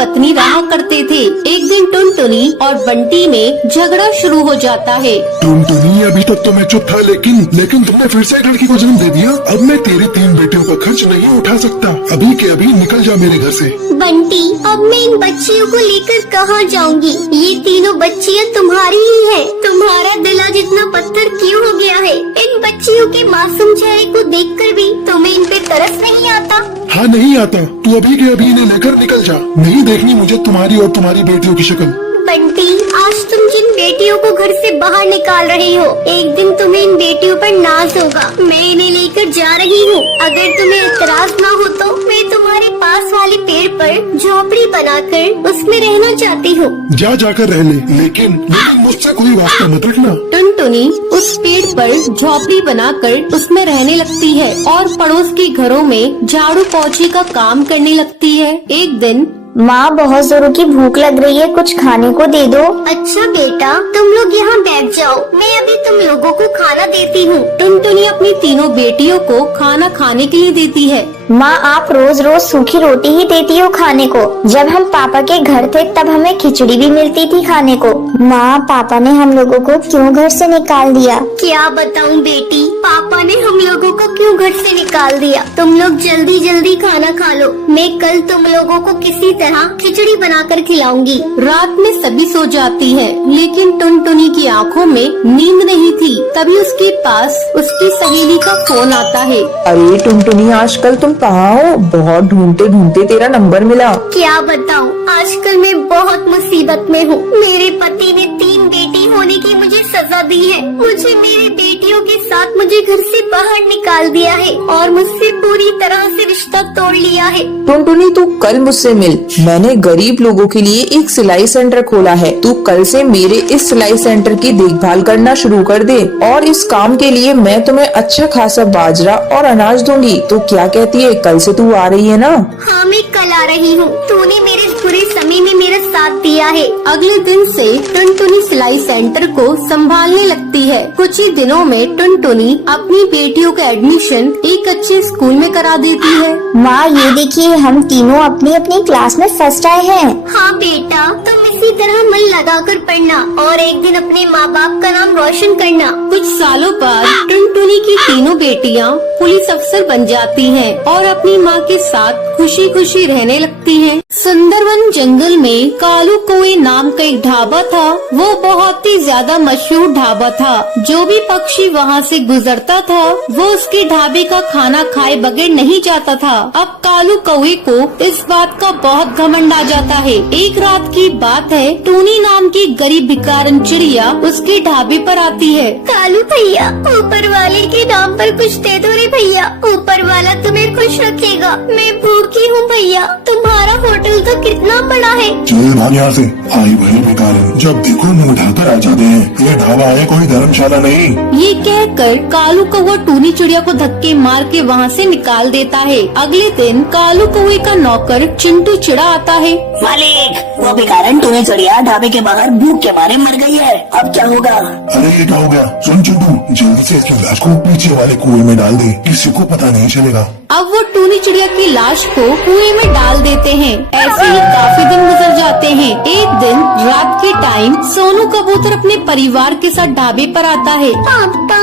पत्नी रहा करते थे। एक दिन टुनटुनी और बंटी में झगड़ा शुरू हो जाता है। टुनटुनी, अभी तक तो मैं चुप था, लेकिन तुमने फिर से एक लड़की को जन्म दे दिया। अब मैं तेरी 3 बेटियों का खर्च नहीं उठा सकता। अभी के अभी निकल जा मेरे घर से। बंटी, अब मैं इन बच्चियों को लेकर कहाँ जाऊँगी? ये तीनों बच्चियाँ तुम्हारी ही है। तुम्हारा दिल आज इतना पत्थर क्यों हो गया है? इन बच्चियों के मासूम चेहरे को देखकर भी तुम्हें इन पे तरस नहीं आता? हाँ, नहीं आता। तू अभी के अभी इन्हें लेकर निकल जा। नहीं देखनी मुझे तुम्हारी और तुम्हारी बेटियों की शक्ल। बंटी, आज तुम जिन बेटियों को घर से बाहर निकाल रहे हो, एक दिन तुम्हें इन बेटियों पर नाज होगा। मैं इन्हें लेकर जा रही हूँ। अगर तुम्हें इतराज ना हो तो मैं तुम्हारे पास वाले पेड़ पर झोपड़ी बनाकर उसमें रहना चाहती हूँ। जाकर रह ले, लेकिन मुझसे कोई वास्ता मत रखना। टुनटुनी उस पेड़ पर झोपड़ी बनाकर उसमें रहने लगती है और पड़ोस के घरों में झाड़ू पोछी का काम करने लगती है। एक दिन, माँ, बहुत जोरों की भूख लग रही है, कुछ खाने को दे दो। अच्छा बेटा, तुम लोग यहाँ बैठ जाओ, मैं अभी तुम लोगों को खाना देती हूँ। टुनटुनी अपनी तीनों बेटियों को खाना खाने के लिए देती है। माँ, आप रोज रोज सूखी रोटी ही देती हो खाने को। जब हम पापा के घर थे तब हमें खिचड़ी भी मिलती थी खाने को। माँ, पापा ने हम लोगों को क्यों घर से निकाल दिया? क्या बताऊँ बेटी, पापा ने हम लोगों को क्यों घर से निकाल दिया? तुम लोग जल्दी जल्दी खाना खा लो, मैं कल तुम लोगों को किसी तरह खिचड़ी बनाकर खिलाऊंगी। रात में सभी सो जाती है, लेकिन टुनटुनी की आंखों में नींद नहीं थी। तभी उसके पास उसकी सहेली का फोन आता है। अरे टुनटुनी, आजकल तुम कहाँ हो? बहुत ढूंढते ढूंढते तेरा नंबर मिला। क्या बताऊँ, आजकल मैं बहुत मुसीबत में हूँ। मेरे पति ने 3 बेटी होने की मुझे सजा दी है। मुझे मेरी बेटियों के साथ मुझे घर से बाहर निकाल दिया है और मुझसे पूरी तरह से रिश्ता तोड़ लिया है। टुनटुनी, तू कल मुझसे मिल। मैंने गरीब लोगों के लिए एक सिलाई सेंटर खोला है। तू कल से मेरे इस सिलाई सेंटर की देखभाल करना शुरू कर दे और इस काम के लिए मैं तुम्हें अच्छा खासा बाजरा और अनाज दूंगी। तो क्या कहती है, कल से तू आ रही है ना? हाँ, मैं कल आ रही हूँ। तूने मेरे बुरे समय में मेरा साथ दिया है। अगले दिन से टुनटुनी सिलाई सेंटर को संभालने लगती है। कुछ ही दिनों में टुनटुनी अपनी बेटियों का एडमिशन एक अच्छे स्कूल में करा देती है। माँ, ये देखिए, हम तीनों अपनी अपनी क्लास में फर्स्ट आए हैं। हाँ बेटा, तुम इसी तरह मन लगाकर पढ़ना और एक दिन अपने माँ बाप का नाम रोशन करना। कुछ सालों बाद टुनटुनी की तीनों बेटियां पुलिस अफसर बन जाती हैं और अपनी माँ के साथ खुशी खुशी रहने लगती हैं। सुंदरवन जंगल में कालू कौए नाम का एक ढाबा था। वो बहुत ही ज्यादा मशहूर ढाबा था। जो भी पक्षी वहाँ से गुजरता था वो उसके ढाबे का खाना खाए बगैर नहीं जाता था। अब कालू कौए को इस बात का बहुत घमंड आ जाता है। एक रात की बात है, टूनी नाम की गरीब भिखारन चिड़िया उसके ढाबे पर आती है। कालू भैया, ऊपर वाले के नाम पर कुछ दे दो रे भैया। ऊपर वाला तुम्हें खुश रखेगा। मैं भूखी हूँ भैया। तुम्हारा होटल तो कितना बड़ा है। चल भाग यहाँ से, आई भले बेकार है। जब देखो मुँह ढाकर आ जाते हैं। ये ढाबा है, कोई धर्मशाला नहीं। ये कहकर कालू कौवा टूनी चिड़िया को धक्के मार के वहाँ से निकाल देता है। अगले दिन कालू कौवे का नौकर चिंटू चिड़ा आता है। मालिक, वो भिखारन टूनी चिड़िया ढाबे के बाहर भूख के मारे मर गई है। अब क्या होगा? अरे ये क्या हो गया? सुन चिंटू, जल्दी से इसकी लाश को पीछे वाले कुएं में डाल दे, किसी को पता नहीं चलेगा। अब वो टूनी चिड़िया की लाश को कुएं में डाल देते हैं। ऐसे ही काफी दिन गुजर जाते हैं। एक दिन रात के टाइम सोनू कबूतर अपने परिवार के साथ ढाबे पर आता है। पापा,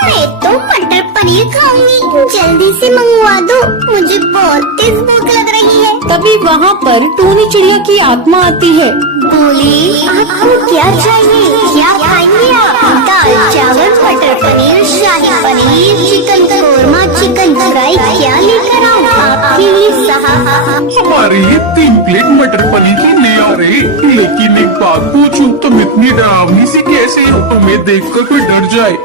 मैं तो मटर पनीर खाऊंगी, जल्दी से मंगवा दो, मुझे बहुत तेज भूख लग रही है। तभी वहाँ पर टूनी चिड़िया की आत्मा आती है। बोली, आपको क्या चाहिए? क्या खाएंगे आप? दाल चावल, matar paneer, shahi paneer, chicken korma, chicken fry, क्या लेकर आऊँ आपके लिए साहब? हमारे ये 3 प्लेट मटर पनीर की ले आ रहे, लेकिन एक बात पूछूं, तुम इतनी डरावनी सी कैसे हो? तुम्हें देखकर कोई डर जाए।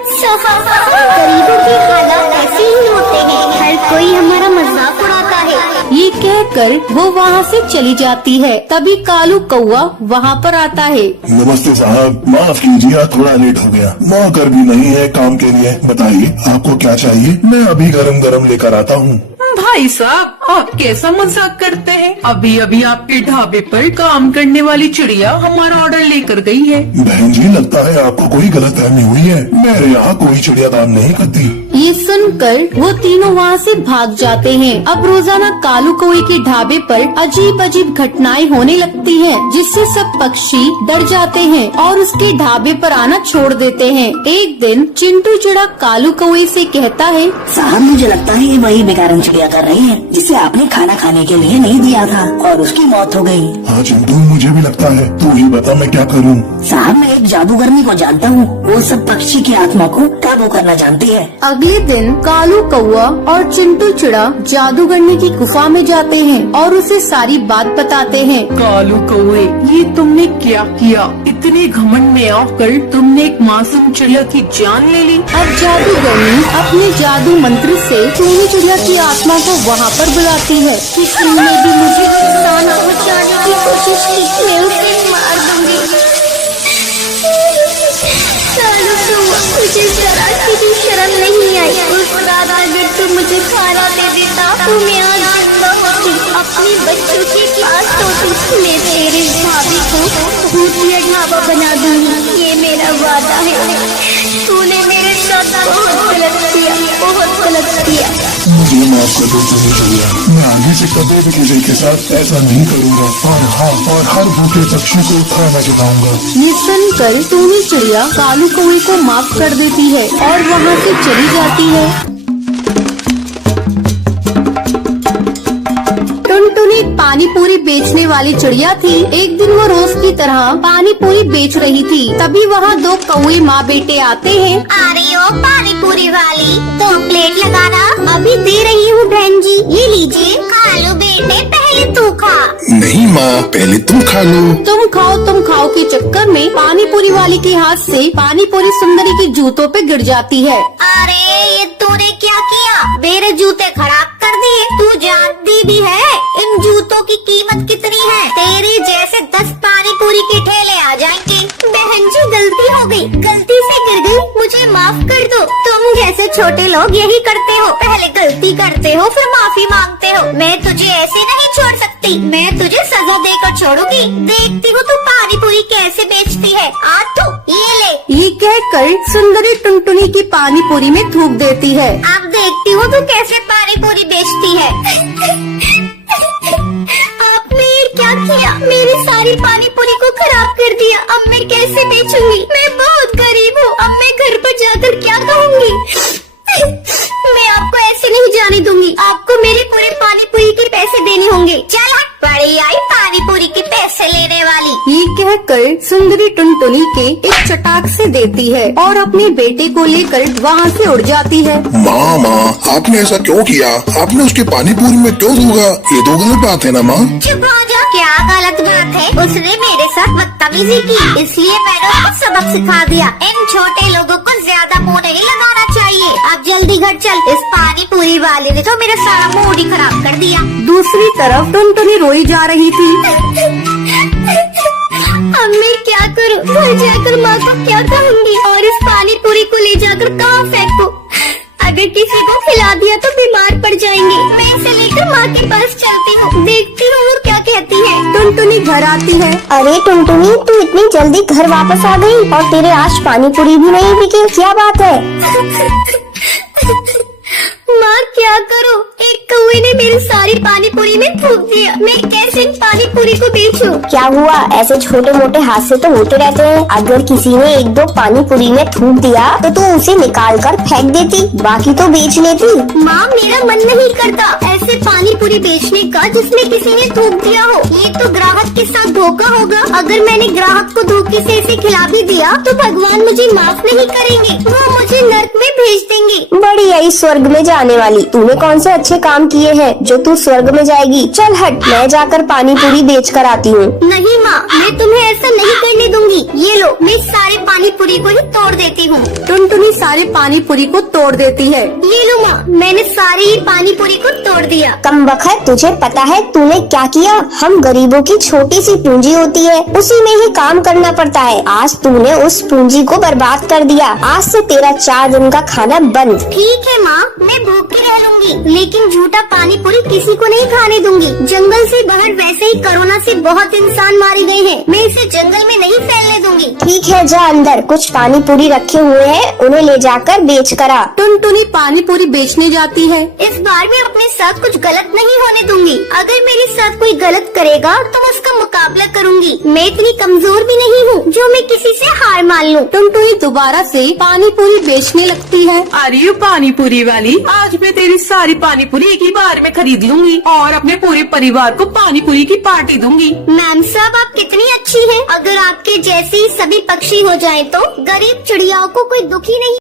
गरीबों के हालात ऐसे ही होते हैं, हर कोई हमारा मजाक उड़ाता है। ये कहकर वो वहाँ से चली जाती है। तभी कालू कौवा वहाँ पर आता है। नमस्ते साहब, माफ कीजिए, थोड़ा लेट हो गया। नौकर भी नहीं है काम के लिए। बताइए आपको क्या चाहिए, मैं अभी गरम गरम लेकर आता हूँ। भाई साहब, आप कैसा मजाक करते हैं? अभी अभी आपके ढाबे पर काम करने वाली चिड़िया हमारा ऑर्डर लेकर गई है। बहन जी, लगता है आपको कोई गलतफहमी हुई है। मेरे यहाँ कोई चिड़िया काम नहीं करती। ये सुनकर वो तीनों वहाँ से भाग जाते हैं। अब रोजाना कालू कौवे के ढाबे पर अजीब अजीब घटनाएं होने लगती हैं, जिससे सब पक्षी डर जाते हैं और उसके ढाबे पर आना छोड़ देते हैं। एक दिन चिंटू चिड़ा कालू कौवे से कहता है, साहब मुझे लगता है ये वही बेकारन चिड़िया कर रही है जिसे आपने खाना खाने के लिए नहीं दिया था और उसकी मौत हो गई। हाँ चिंटू, मुझे भी लगता है। तू ही बता मैं क्या करूँ? साहब मैं एक जादूगरनी को जानता हूँ, वो सब पक्षी की आत्मा को काबू करना जानती है। अगले दिन कालू कौवा और चिंटू चिड़ा जादूगरनी की गुफा में जाते हैं और उसे सारी बात बताते हैं। कालू कौवे, ये तुमने क्या किया? इतने घमंड में आकर तुमने एक मासूम चिड़िया की जान ले ली। अब जादूगरनी अपने जादू मंत्र से टूनी चिड़िया की आत्मा को वहाँ पर बुलाती है। किसी ने भी मुझे नुकसान पहुँचाने की कोशिश की, मैं उसे मार दूंगी। कालू कौवा, मुझे जरा सी भी शर्म नहीं आई। उस रात अगर तू मुझे खाना दे देता तो मैं आज जिंदा होती, अपने बच्चों के पास होती। मैं तेरे ढाबे को भूतिया ढाबा बना दूंगी, ये मेरा वादा है। तूने मेरे साथ बहुत गलत किया, बहुत गलत किया। मुझे माफ कर दो टूनी चिड़िया। मैं आगे से कभी भी किसी के साथ ऐसा नहीं करूँगा और हर भूखे पक्षी को खाना खिलाऊंगा। ये सुनकर टूनी चिड़िया कालू कौवे को माफ कर देती है और वहाँ से चली जाती है। टुनटुनी पानी पूरी बेचने वाली चिड़िया थी। एक दिन वो रोज की तरह पानी पूरी बेच रही थी। तभी वहाँ दो कौवे माँ बेटे आते हैं। आ रही हो पानी पूरी वाली, 2 प्लेट लगाना। अभी दे रही हूँ बहन जी, ये लीजिए। कालू बेटे पहले तू खा। नहीं माँ, पहले तुम खा लो। तुम खाओ के चक्कर में पानी पूरी वाली के हाथ से पानी पूरी सुंदरी के जूतों पे गिर जाती है। अरे ये तूने क्या किया? मेरे जूते खराब कर दिए। तू जानती भी है इन जूतों की कीमत कितनी है? तेरे जैसे 10 पानी पूरी के ठेले आ जाएंगे। बहन जी गलती हो गई, गलती से गिर गई, मुझे माफ कर दो। तुम जैसे छोटे लोग यही करते हो, पहले गलती करते हो फिर माफी मांगते हो। मैं तुझे ऐसे नहीं छोड़ सकती, मैं तुझे सजा देकर छोड़ूंगी। देखती हूँ तू पानी पूरी कैसे बेचती है। आज तू ये ले। ये कहकर सुंदरी टुनटुनी की पानी पूरी में थूक देती है। अब देखती हूँ तू कैसे पानी पूरी बेचती है। आपने ये क्या किया? मेरी सारी पानी पूरी को खराब कर दिया। अब मैं कैसे बेचूंगी? मैं बहुत गरीब हूँ, अब मैं घर पर जाकर क्या कहूँगी? मैं आपको ऐसे नहीं जाने दूंगी। आपको मेरे पूरे पानी पूरी के पैसे देने होंगे। चल बड़ी आई पानी पूरी के पैसे लेने वाली। ये कहकर सुंदरी टुनटुनी के एक चटाक से देती है और अपने बेटे को लेकर वहाँ से उड़ जाती है। माँ, आपने ऐसा क्यों किया? आपने उसके पानी पूरी में क्यों दूंगा? ये तो गलत बात है ना माँ। चुप हो जा। क्या गलत बात है? उसने मेरे साथ बदतमीजी की, इसलिए मैंने उसको सबक सिखा दिया। इन छोटे लोगों को ज्यादा मुँह नहीं लगाना चाहिए। अब जल्दी घर चल, इस पानी पूरी वाले ने तो मेरा सारा मूड ही खराब कर दिया। दूसरी तरफ टुनटुनी रोई जा रही थी। अब मैं क्या करूं? घर जाकर माँ को क्या कहूँगी और इस पानी पूरी को ले जाकर कहाँ फेंकूं? अगर किसी को खिला दिया तो बीमार पड़ जाएंगे। मैं इसे लेकर माँ के पास चलती हूँ, देखती हूँ वो क्या कहती है। टुनटुनी घर आती है। अरे टुनटुनी, तू इतनी जल्दी घर वापस आ गई और तेरे आज पानी पूरी भी नहीं बिके, क्या बात है? माँ क्या करूं? एक कौवे ने मेरी सारी पानी पूरी में थूक दिया। मैं कैसे इन पानी पूरी को बेचूं? क्या हुआ? ऐसे छोटे मोटे हादसे तो होते रहते हैं। अगर किसी ने 1-2 पानी पूरी में थूक दिया तो तू उसे निकाल कर फेंक देती, बाकी तो बेच लेती। माँ मेरा मन नहीं करता ऐसे पानी पूरी बेचने का जिसमें किसी ने थूक दिया हो। ये तो ग्राहक के साथ धोखा होगा। अगर मैंने ग्राहक को धोखे से इसे खिला भी दिया तो भगवान मुझे माफ नहीं करेंगे, वो मुझे नर्क में भेज देंगे। बड़ी आई स्वर्ग में जाने वाली, तूने कौन से अच्छे काम किए हैं जो तू स्वर्ग में जाएगी? चल हट, मैं जाकर पानी पूरी बेच कर आती हूँ। नहीं माँ, मैं तुम्हें ऐसा नहीं करने दूंगी। ये लो, मैं सारे पानी पूरी को ही तोड़ देती हूँ। टुनटुनी सारे पानी पूरी को तोड़ देती है। ये लो माँ, मैंने सारी ही पानी पूरी को तोड़ दिया। कमबख्त, तुझे पता है तूने क्या किया? हम गरीबों की छोटी सी पूंजी होती है, उसी में ही काम करना पड़ता है। आज तूने उस पूंजी को बर्बाद कर दिया। आज से तेरा 4 दिन उनका खाना बंद। ठीक है माँ, मैं भूखी रह लूंगी, लेकिन झूठा पानी पूरी किसी को नहीं खाने दूंगी। जंगल से बाहर वैसे ही कोरोना से बहुत इंसान मारे गए हैं, मैं इसे जंगल में नहीं फैलने दूंगी। ठीक है, जा अंदर, कुछ पानी पूरी रखे हुए हैं, उन्हें ले जाकर बेच कर आ। टुनटुनी पानी पूरी बेचने जाती है। इस बार मैं अपने साथ कुछ गलत नहीं होने दूंगी। अगर मेरे साथ कोई गलत करेगा तो मैं उसका मुकाबला करूंगी। मैं इतनी कमजोर भी नहीं हूँ जो मैं किसी से हार मान लूँ। टुनटुनी दोबारा से पानी पूरी बेचने लगती है। अरे पानी पूरी वाली, आज मैं तेरी सारी पानी पूरी एक ही बार में खरीद लूंगी और अपने पूरे परिवार को पानी पूरी की पार्टी दूंगी। मैम साहब, आप कितनी अच्छी हैं। अगर आपके जैसे ही सभी पक्षी हो जाएं तो गरीब चिड़ियाओं को कोई दुखी नहीं